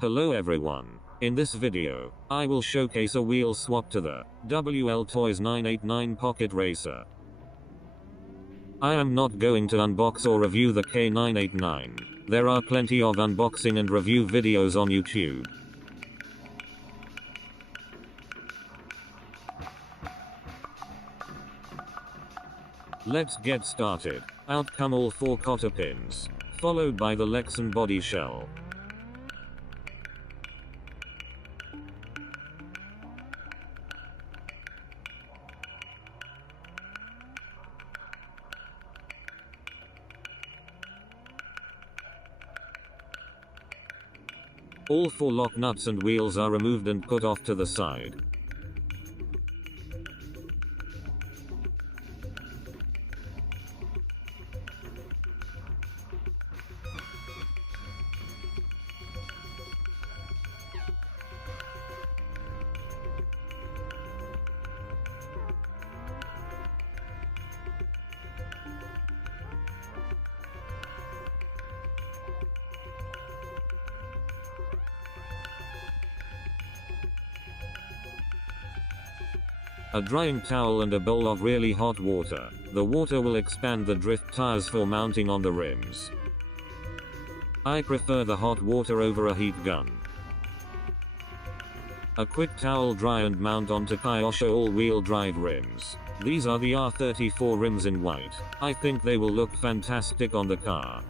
Hello everyone. In this video, I will showcase a wheel swap to the Wltoys 989 Pocket Racer. I am not going to unbox or review the K989. There are plenty of unboxing and review videos on YouTube. Let's get started. Out come all 4 cotter pins, followed by the Lexan body shell. All 4 lock nuts and wheels are removed and put off to the side. A drying towel and a bowl of really hot water. The water will expand the drift tires for mounting on the rims. I prefer the hot water over a heat gun. A quick towel dry and mount onto Kyosho all-wheel drive rims. These are the R34 rims in white. I think they will look fantastic on the car.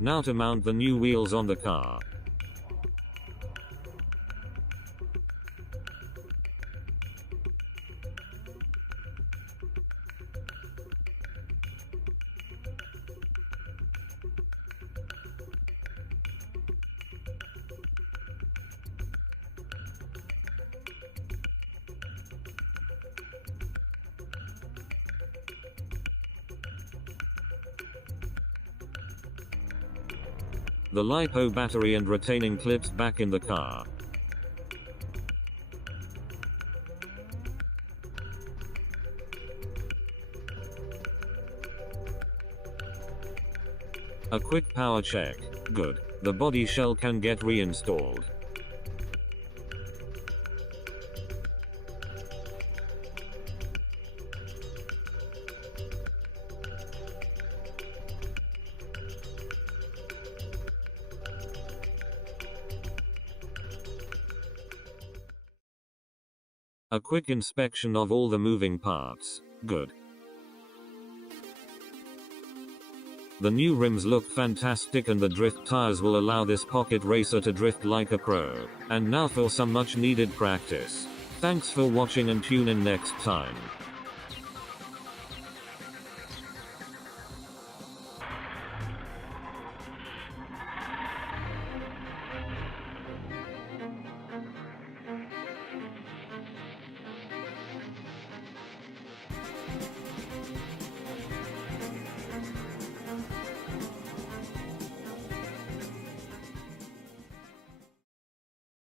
Now to mount the new wheels on the car. The LiPo battery and retaining clips back in the car. A quick power check. Good. The body shell can get reinstalled. A quick inspection of all the moving parts. Good. The new rims look fantastic and the drift tires will allow this pocket racer to drift like a pro. And now for some much needed practice. Thanks for watching and tune in next time.